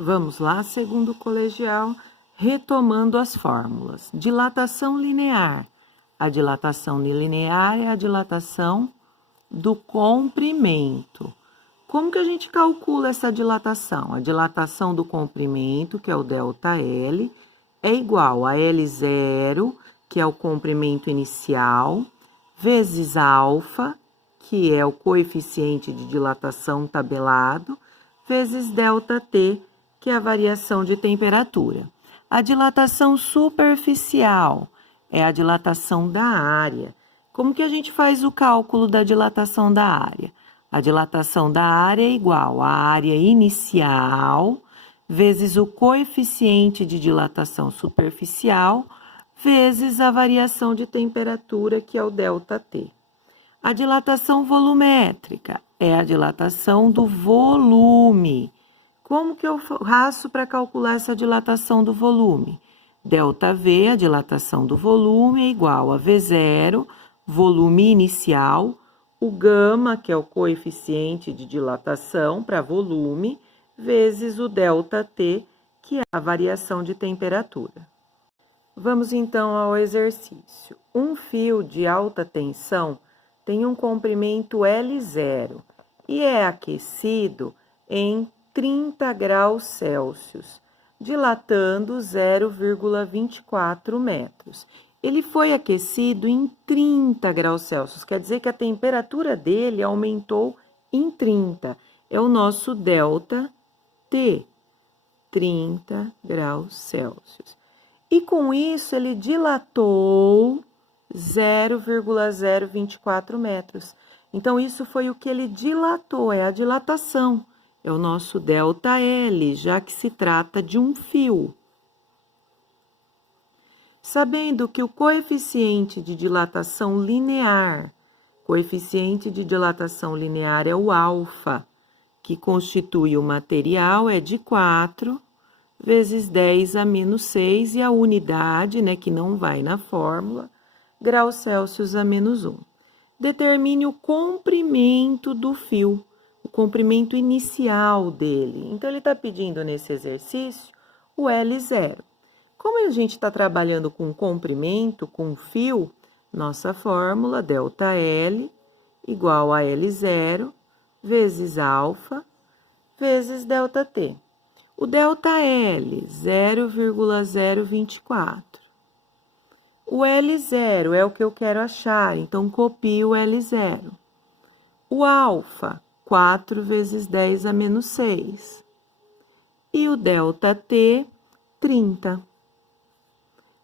Vamos lá, segundo colegial, retomando as fórmulas. Dilatação linear. A dilatação linear é a dilatação do comprimento. Como que a gente calcula essa dilatação? A dilatação do comprimento, que é o ΔL, é igual a L0, que é o comprimento inicial, vezes alfa, que é o coeficiente de dilatação tabelado, vezes ΔT, que é a variação de temperatura. A dilatação superficial é a dilatação da área. Como que a gente faz o cálculo da dilatação da área? A dilatação da área é igual à área inicial vezes o coeficiente de dilatação superficial vezes a variação de temperatura, que é o ΔT. A dilatação volumétrica é a dilatação do volume. Como que eu faço para calcular essa dilatação do volume? ΔV, a dilatação do volume, é igual a V0, volume inicial, o gama, que é o coeficiente de dilatação para volume, vezes o ΔT, que é a variação de temperatura. Vamos então ao exercício. Um fio de alta tensão tem um comprimento L0 e é aquecido em 30 graus Celsius, dilatando 0,24 metros. Ele foi aquecido em 30 graus Celsius, quer dizer que a temperatura dele aumentou em 30. É o nosso ΔT, 30 graus Celsius. E com isso ele dilatou 0,024 metros. Então, isso foi o que ele dilatou, é a dilatação. É o nosso ΔL, já que se trata de um fio. Sabendo que o coeficiente de dilatação linear é o alfa, que constitui o material, é de 4 vezes 10 a menos 6, e a unidade, que não vai na fórmula, graus Celsius a menos 1. Determine o comprimento do fio, o comprimento inicial dele. Então, ele está pedindo nesse exercício o L0. Como a gente está trabalhando com comprimento, com fio, nossa fórmula ΔL igual a L0 vezes alfa vezes ΔT. O ΔL, 0,024. O L0 é o que eu quero achar, então copio o L0. O alfa, 4 vezes 10 a menos 6. E o ΔT, 30.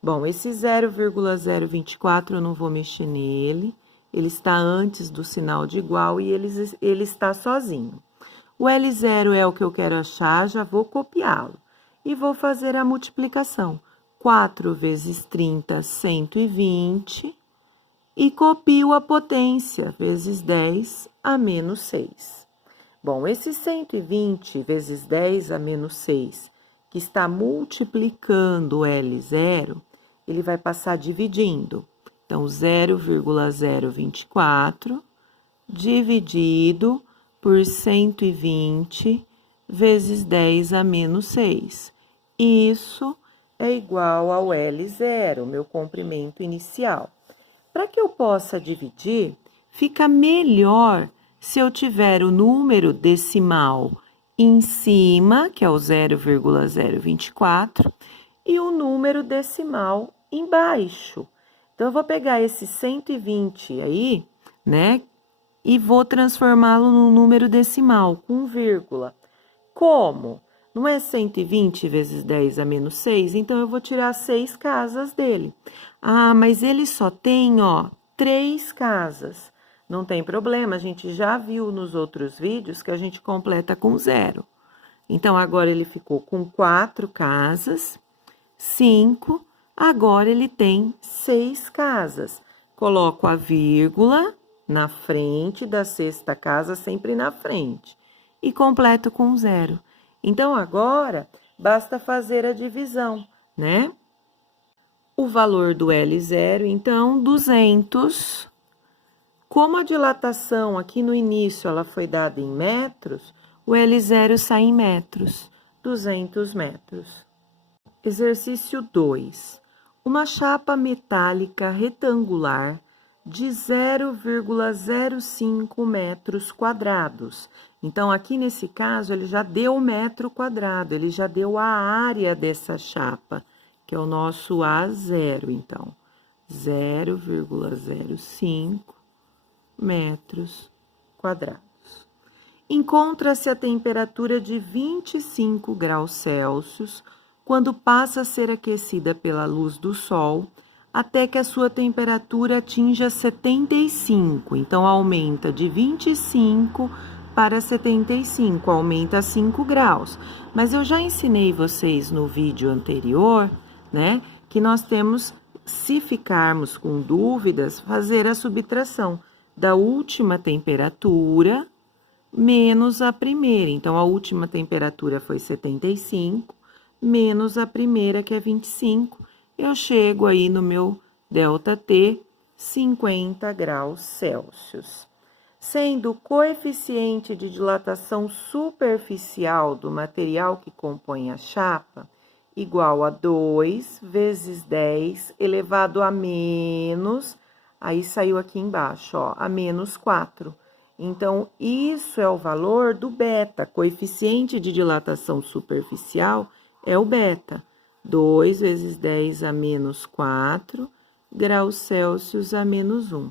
Bom, esse 0,024 eu não vou mexer nele, ele está antes do sinal de igual e ele está sozinho. O L0 é o que eu quero achar, já vou copiá-lo. E vou fazer a multiplicação. 4 vezes 30, 120. E copio a potência, vezes 10 a menos 6. Bom, esse 120 vezes 10 a menos 6, que está multiplicando o L0, ele vai passar dividindo. Então, 0,024 dividido por 120 vezes 10 a menos 6. Isso é igual ao L0, meu comprimento inicial. Para que eu possa dividir, fica melhor se eu tiver o número decimal em cima, que é o 0,024, e o número decimal embaixo. Então, eu vou pegar esse 120 aí, e vou transformá-lo num número decimal, com vírgula. Como? Não é 120 vezes 10 a menos 6? Então, eu vou tirar 6 casas dele. Ah, mas ele só tem, 3 casas. Não tem problema, a gente já viu nos outros vídeos que a gente completa com 0. Então, agora ele ficou com 4 casas, 5, agora ele tem 6 casas. Coloco a vírgula na frente da sexta casa, sempre na frente, e completo com 0. Então, agora, basta fazer a divisão, O valor do L0, então, 200. Como a dilatação aqui no início ela foi dada em metros, o L0 sai em metros. 200 metros. Exercício 2. Uma chapa metálica retangular de 0,05 metros quadrados. Então, aqui nesse caso, ele já deu o metro quadrado, ele já deu a área dessa chapa, que é o nosso A0, então. 0,05 metros quadrados. Encontra-se a temperatura de 25 graus Celsius quando passa a ser aquecida pela luz do sol, até que a sua temperatura atinja 75. Então, aumenta de 25 para 75, aumenta 5 graus. Mas eu já ensinei vocês no vídeo anterior, né, que nós temos, se ficarmos com dúvidas, fazer a subtração da última temperatura menos a primeira. Então, a última temperatura foi 75, menos a primeira, que é 25. Eu chego aí no meu ΔT, 50 graus Celsius. Sendo o coeficiente de dilatação superficial do material que compõe a chapa igual a 2 vezes 10 elevado a menos, aí saiu aqui embaixo, ó, a menos 4. Então, isso é o valor do beta, coeficiente de dilatação superficial é o beta. 2 vezes 10 a menos 4 graus Celsius a menos 1.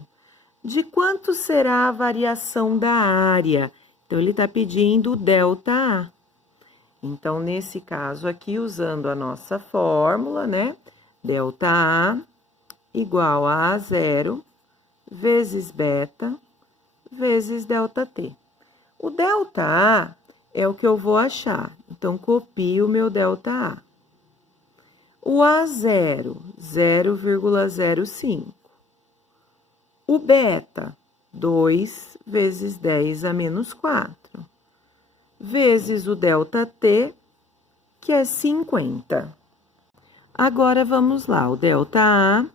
De quanto será a variação da área? Então, ele está pedindo o ΔA. Então, nesse caso aqui, usando a nossa fórmula, né? ΔA igual a A0 vezes beta vezes ΔT. O ΔA é o que eu vou achar. Então, copio o meu ΔA. O A0, 0,05. O beta, 2 vezes 10 a menos 4. Vezes o ΔT, que é 50. Agora, vamos lá. O ΔA,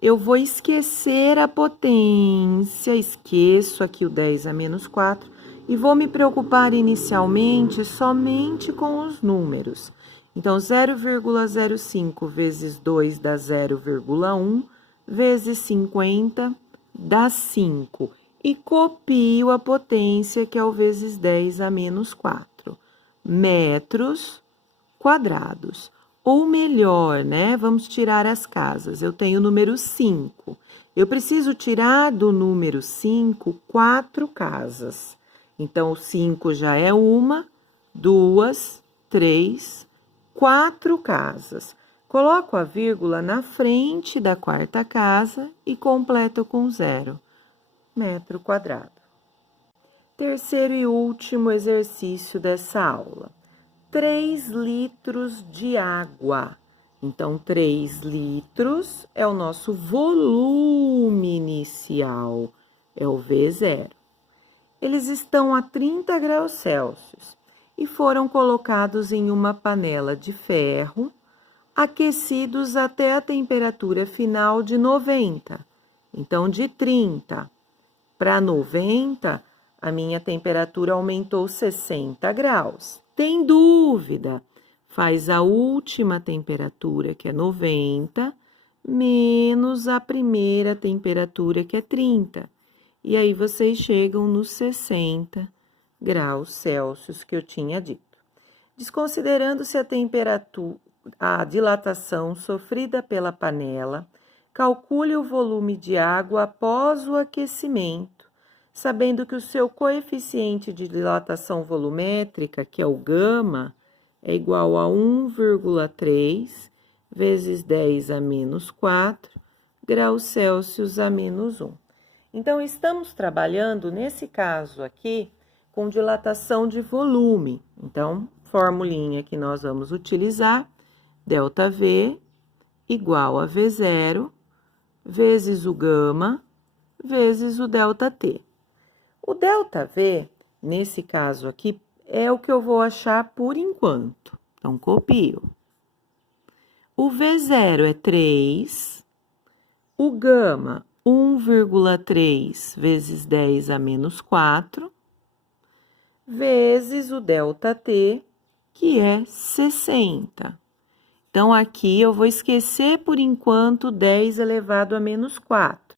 eu vou esquecer a potência, esqueço aqui o 10 a menos 4, e vou me preocupar inicialmente somente com os números. Então, 0,05 vezes 2 dá 0,1, vezes 50 dá 5. E copio a potência, que é o vezes 10 a menos 4. Metros quadrados. Ou melhor, né? Vamos tirar as casas. Eu tenho o número 5. Eu preciso tirar do número 5 4 casas. Então, o 5 já é 1, 2, 3, 4 casas. Coloco a vírgula na frente da quarta casa e completo com 0 metro quadrado. Terceiro e último exercício dessa aula. 3 litros de água. Então, 3 litros é o nosso volume inicial, é o V0. Eles estão a 30 graus Celsius e foram colocados em uma panela de ferro, aquecidos até a temperatura final de 90. Então, de 30 para 90, a minha temperatura aumentou 60 graus. Tem dúvida? Faz a última temperatura, que é 90, menos a primeira temperatura, que é 30. E aí, vocês chegam nos 60 graus Celsius que eu tinha dito. Desconsiderando-se a dilatação sofrida pela panela, calcule o volume de água após o aquecimento, sabendo que o seu coeficiente de dilatação volumétrica, que é o gama, é igual a 1,3 vezes 10 a menos 4 graus Celsius a menos 1. Então, estamos trabalhando, nesse caso aqui, com dilatação de volume. Então, formulinha que nós vamos utilizar, ΔV igual a V0 vezes o gama vezes o ΔT. O ΔV, nesse caso aqui, é o que eu vou achar por enquanto. Então, copio. O V0 é 3, o gama 1,3 vezes 10 a menos 4, vezes o ΔT, que é 60. Então, aqui eu vou esquecer por enquanto 10 elevado a menos 4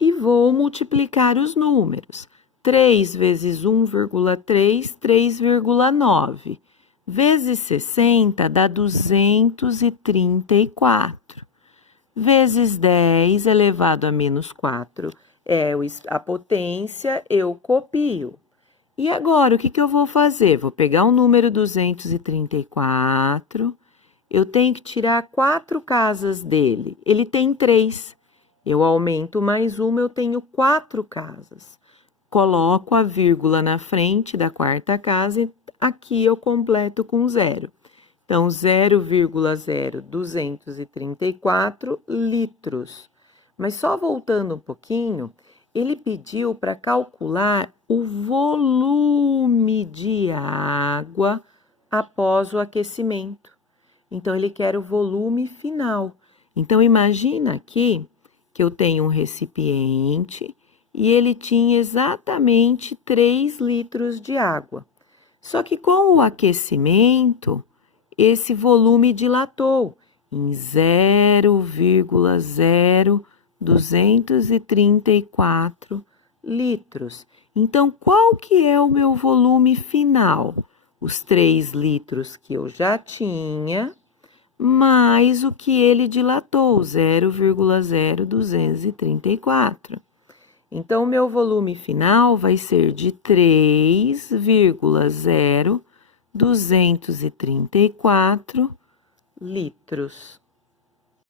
e vou multiplicar os números. 3 vezes 1,3, 3,9. Vezes 60 dá 234. Vezes 10 elevado a menos 4 é a potência, eu copio. E agora, o que eu vou fazer? Vou pegar o número 234, eu tenho que tirar 4 casas dele. Ele tem 3. Eu aumento mais uma, eu tenho 4 casas. Coloco a vírgula na frente da quarta casa e aqui eu completo com 0. Então, 0,0234 litros. Mas só voltando um pouquinho, ele pediu para calcular o volume de água após o aquecimento. Então, ele quer o volume final. Então, imagina aqui que eu tenho um recipiente e ele tinha exatamente 3 litros de água. Só que com o aquecimento, esse volume dilatou em 0,0234 litros. Então, qual que é o meu volume final? Os 3 litros que eu já tinha, mais o que ele dilatou, 0,0234. Então, o meu volume final vai ser de 3,0234 litros.